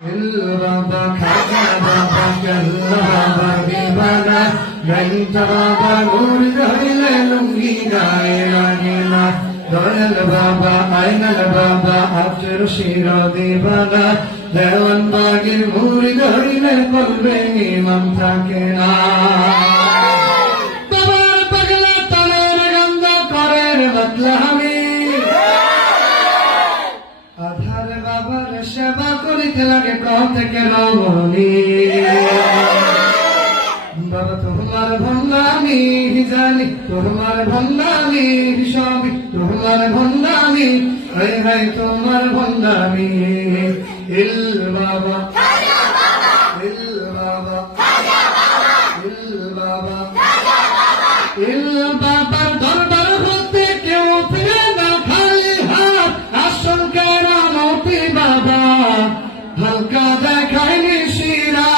Baba Khaja Baba Kalla Baba Ganta Baba Nur Gaile Lungi Gairagila Doyal Baba Ainal Baba After Shiro Divana Devan Bagir Muri Gaile Kolbe Imam Takena Baba Pagala Taner Ganda Korer Matlahami আধার বাবার সেবা করিতে লাগে থেকে রমণী বাবা তোমার ভণ্ডামি জানি তোমার ভণ্ডামি সবই তোমার ভণ্ডামি হাই হাই তোমার ভণ্ডামি ইল বাবা ইল বাবা ইল বাবা ইল বাবার দরবার হতে কেউ ফিরে না খালি হাত আশঙ্কার মতি বাবা হালকা দেখায়নি শিরা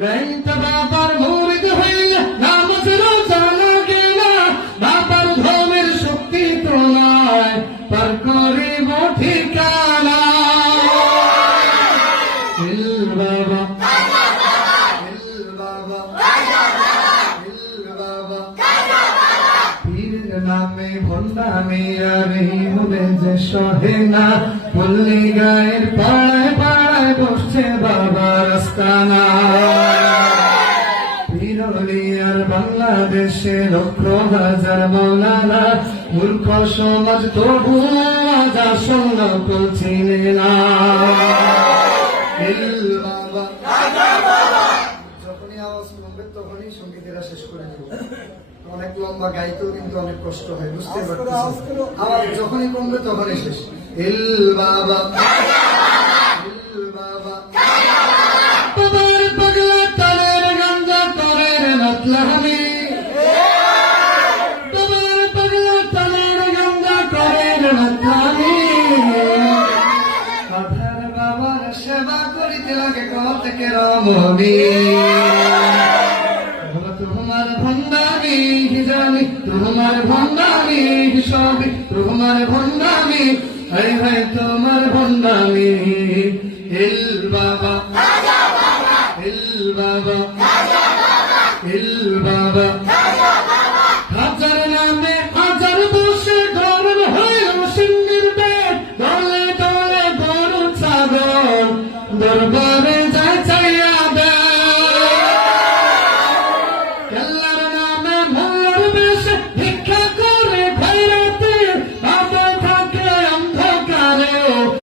লেন্তা বাবার মুরিদ হইলে নামাজ রোজা লাগে না বাবার ধর্মের শক্তি প্রলয় পার করিব ঠিকানা ইল বাবা ইল বাবা ইল বাবা পীর নামে ভণ্ডামি আর হবে যে সহে না পল্লী গায়ের পাড়ায় পাড়ায় বসছে বাবার আস্তানা পীরলিয়ার বাংলাদেশে লক্ষ হাজার মৌলানা মূর্খ সমাজ তবু আজ আসন্ন চিনে না ইল বাবা যখনই আওয়াজ কমবে তখনই সঙ্গীতেরা শেষ করে নেব অনেক লম্বা গাইতেও কিন্তু অনেক কষ্ট হয় বুঝতে পারতেছি আওয়াজ যখনই কমবে তখনই শেষ ইল বাবা ইল বাবা বাবার পাগলা তারের গাঞ্জা করের মাতলামি বাবার পাগলা তারের গাঞ্জা করের মাতলামি আধার বাবার সেবা করিতে লাগে থেকে রমণী তোমার ভণ্ডামি জানি তোমার ভণ্ডামি সবই তোমার ভণ্ডামি হাই হাই তোমার ভণ্ডামি ইল বাবা ইল বাবা ইল বাবা হাজার নামে হাজার বসে গরম হইল সিন্নির বেদ দলে দলে গরু ছাগল দরবারে